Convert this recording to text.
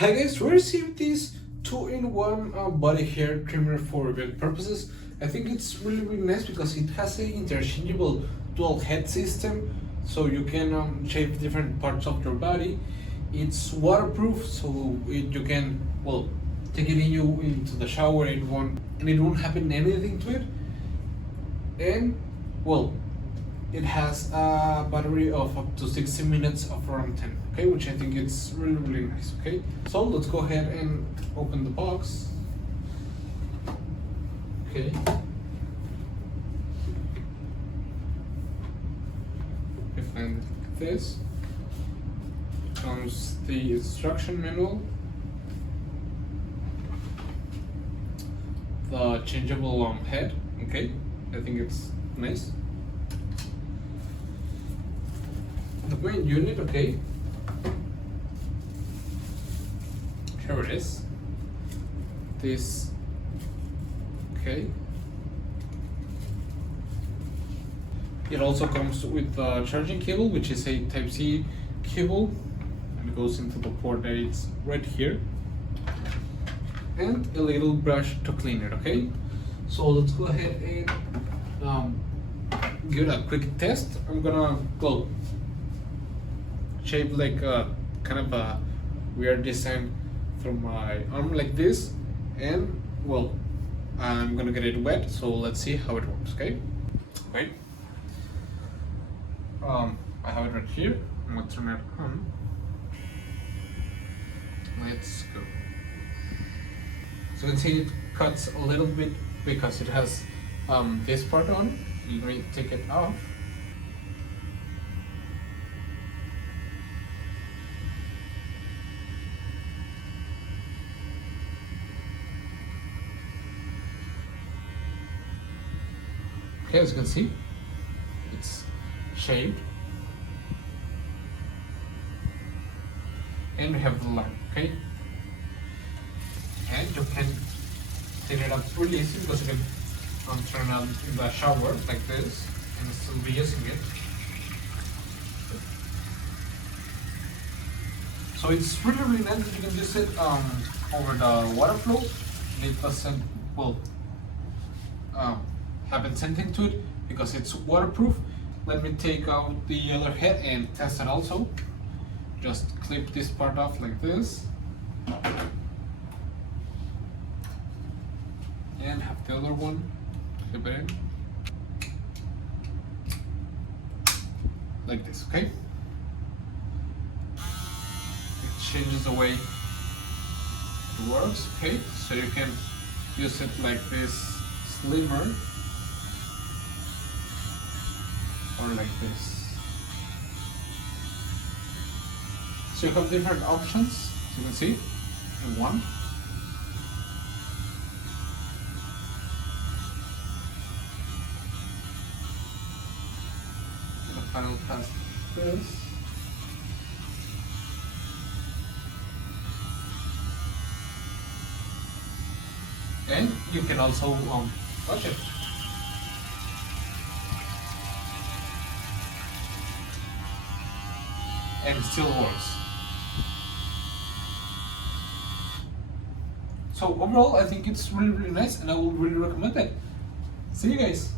Hi guys, we received this 2-in-1 body hair trimmer for event purposes. I think it's really nice because it has an interchangeable dual head system, so you can shave different parts of your body. It's waterproof, so you can take it into the shower. It won't happen anything to it. And it has a battery of up to 60 minutes of runtime, okay, which I think it's really nice. Okay, so let's go ahead and open the box. Okay, we find this. Comes the instruction manual, the changeable head. Okay, I think it's nice. The main unit, okay. Here it is. This, okay. It also comes with a charging cable, which is a Type-C cable, and it goes into the port that it's right here. And a little brush to clean it, okay? So let's go ahead and give it a quick test. I'm gonna shape like a kind of a weird design from my arm like this, and I'm gonna get it wet, so let's see how it works. Okay, wait, I have it right here. I'm gonna turn it on. Let's go. So you can see it cuts a little bit because it has this part on. You're going to take it off. Okay, as you can see, it's shaved, and we have the line. Okay, and you can clean it up really easy because you can turn it on in the shower like this and still be using it. So it's really nice that you can use it over the water flow, and it doesn't happen anything to it because it's waterproof. Let me take out the other head and test it also. Just clip this part off like this, and have the other one clip it in like this. Okay, it changes the way it works. Okay, so you can use it like this, slimmer, or like this. So you have different options, as you can see, in one. The final test this. And you can also watch it. And it still works. So overall, I think it's really nice, and I would really recommend it. See you guys.